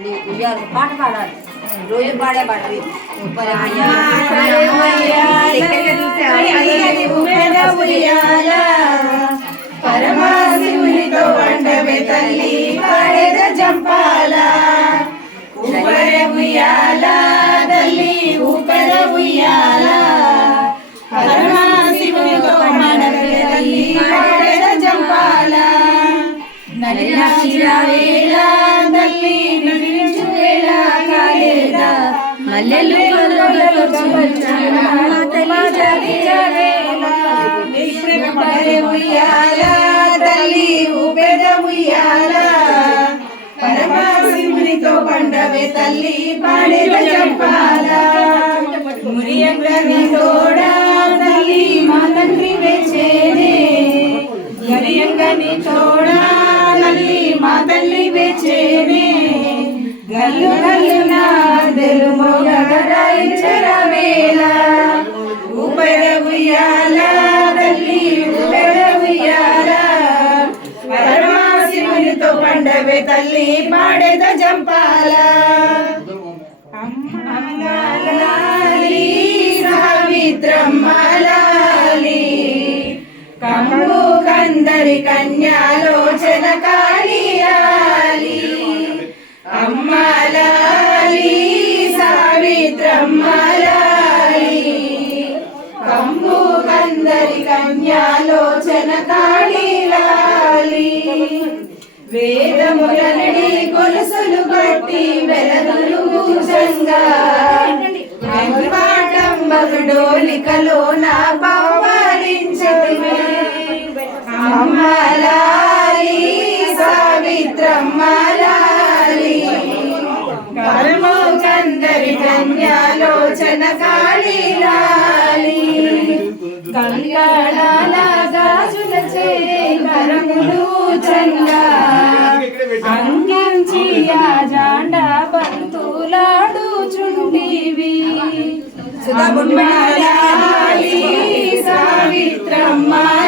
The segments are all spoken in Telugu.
ఉయ్యాలి పాట పాడాలి. రోజు పాడే పాట పరమాశివునితో వండవే తల్లి పాడేద జంపాల. ఊపర ఉయ్యాల తల్లి ఊపర ఉయ్యాల పరమాశివునితో వండవే తల్లి పాడేద జంపాల. నలినాచిన వేళ తల్లి మల్లెలు తల్లి పరమాశివునితో పండవే తల్లి పాడేద తోడా తల్లి మా తండ్రి వేచేనే తోడా తల్లి మా తల్లి వేళ ఊపెద ఉయ్యాల తల్లి ఊపెద ఉయ్యాల పరమాశివునితో పండవే తల్లి పాడేద జంపాల. అమ్మాలి సావిత్రమ్మలాలి కమ్ము కందరి కన్యాలోచన కాళియాలి. అమ్మాలా వేదములనడి కొలుసులు పట్టి వెలదులు భూజంగా. పాఠం నా పవ్వరించమే అమ్మలాలి సావిత్రమ్మలాలి. కర్మో కందరి కన్యాలోచన కాళిలాలి. కంగాళాల గాజులచే కరములు చంగా. నుంచి ఆ జాండ బంతులాడుచుండివి సావిత్రమ్మాలి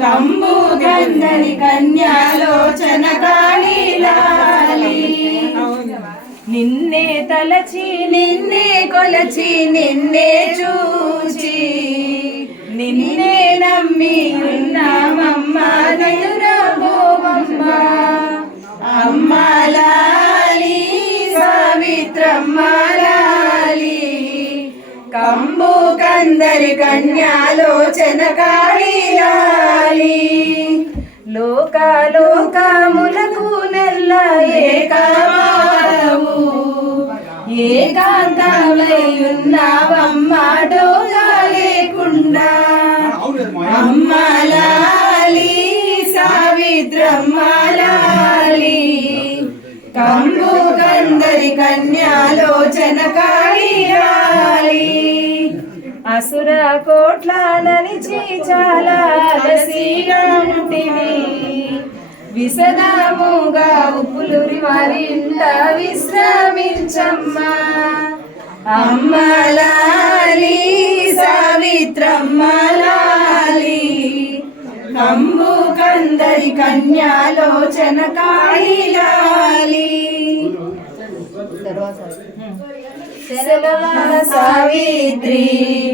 కంబు గంధని కన్యాలోచన కాళీలాలి నిన్నే తలచి నిన్నే కొలచి నిన్నే చూచి నిన్నే నమ్మి ఉన్నామమ్మ సావిత్రమ్మలాలి కంబు కందరి కన్యాలోచన కాళిలాలి లోకాలోకములకు నెల్ల ఏకమావు ఏకాంతమై ఉన్నావమ్మ డోగా లేకుండా. అమ్మలాలి సావిత్రమ్మలాలి కంబు కన్యాలోచన కాళీ అసుర కోట్లాలని చాలా అలసిగంటివి విసదముగా ఉప్పులురి వారింట విశ్రమించమ్మా. అమ్మలాలి సావిత్రమ్మలాలి. కంబు కందరి కన్యాలోచన కాళిలాలి సెలవా సావిత్రి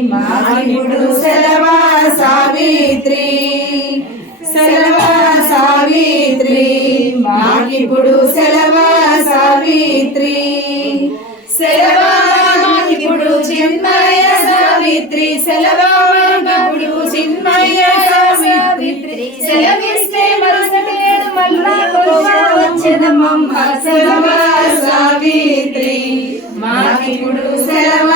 మాగిపుడు సెలవా సావిత్రి. సెలవా సావిత్రి మాగిపుడు సెలవా సావిత్రి. సెలవా మాగిపుడు చిన్మయ సావిత్రి సెలవా సెలవా సావిత్రి. మాకిప్పుడు సెలవా